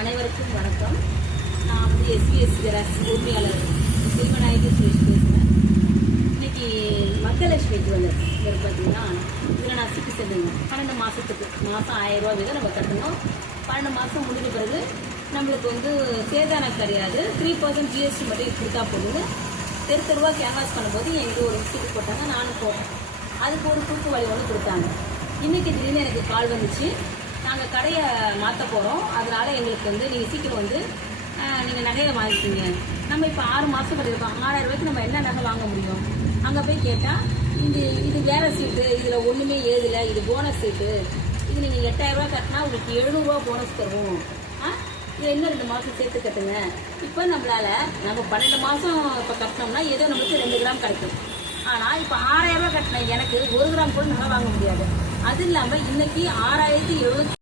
அனைவருக்கும் வணக்கம். நான் வந்து எஸ்விஎஸ் ஜெராக்ஸ் உரிமையாளர் செல்வநாயகி சுரேஷ் பேசுகிறேன். இன்னைக்கு மகலட்சுமி ஜுவல்லர் இதில் பார்த்தீங்கன்னா இதில் நான் சிக்கி செல்லுங்க 12 மாதத்துக்கு மாதம் 1000 ரூபா வீதம் நம்ம கட்டணும். 12 மாதம் முடிஞ்ச பிறகு நம்மளுக்கு வந்து சேதாரம் கிடையாது, 3% ஜிஎஸ்டி மட்டும் கொடுத்தா போதுன்னு தெருவா கேன்வாஸ் பண்ணும்போது எங்களுக்கு ஒரு சீட்டு போட்டாங்க. நானும் போட்டேன். அதுக்கு ஒரு தூக்கு வழி ஒன்று கொடுத்தாங்க. இன்றைக்கி திடீர்னு எனக்கு கால் வந்துச்சு, நாங்கள் கடையை மாற்ற போகிறோம், அதனால் எங்களுக்கு வந்து நீங்கள் சீக்கிரம் வந்து நீங்கள் நகையை வாங்கிக்கிங்க. நம்ம இப்போ 6 மாதம் பண்ணியிருக்கோம், 6000 ரூபாய்க்கு நம்ம என்ன நகை வாங்க முடியும்? அங்கே போய் கேட்டால் இது வேறு சீட்டு, இதில் ஒன்றுமே ஏதில்லை, இது போனஸ் சீட்டு, இது நீங்கள் 8000 ரூபா கட்டினா உங்களுக்கு 700 ரூபா போனஸ் தருவோம், இது இன்னும் 2 மாதம் சேர்த்து கட்டுங்க. இப்போ நம்ம 12 மாதம் இப்போ கட்டினோம்னா ஏதோ நம்மளுக்கு 2 கிராம் கிடைக்கும். ஆனால் இப்போ 6000 ரூபா கட்டின எனக்கு 1 கிராம் கூட நகை வாங்க முடியாது. அது இல்லாமல் இன்னைக்கு 6700